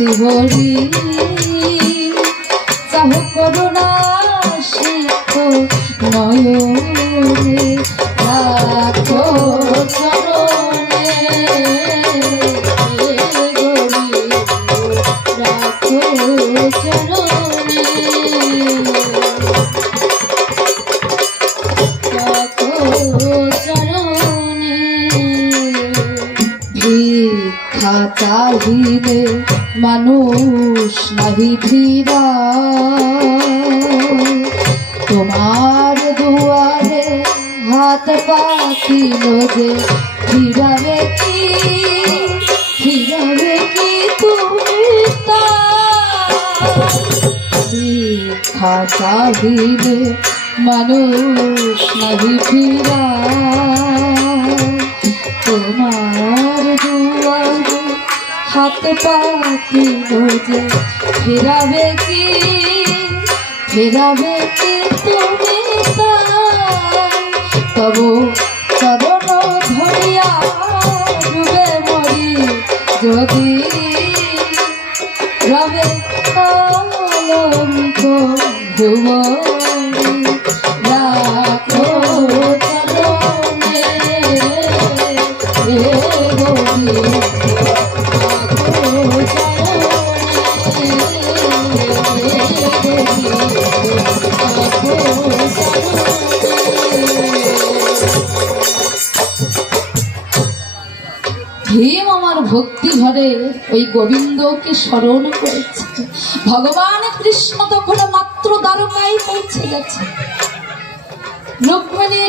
শিবরি চাহ করুণা শিখ নয়নে। ভিক্ষা চাহিলে মানুষ নাহি ফিরা তোমার দুয়ারে হাত পাতিল যে ফিরাবে কি? ফিরাবে কি তুমি মানুষ নাহি পাতিল যে ফেরাবে কি? ফেরাবে কি তুমি তবু চরণ ধরিয়া ডুবে মরি যদি। রবে কলঙ্ক ভুবনি রাখো ভীম আমার ভক্তি ঘরে ওই গোবিন্দকে স্মরণ করেছে। ভগবান কৃষ্ণ তখন মাত্র দ্বারকায় পৌঁছে গেছে। রুক্মিণী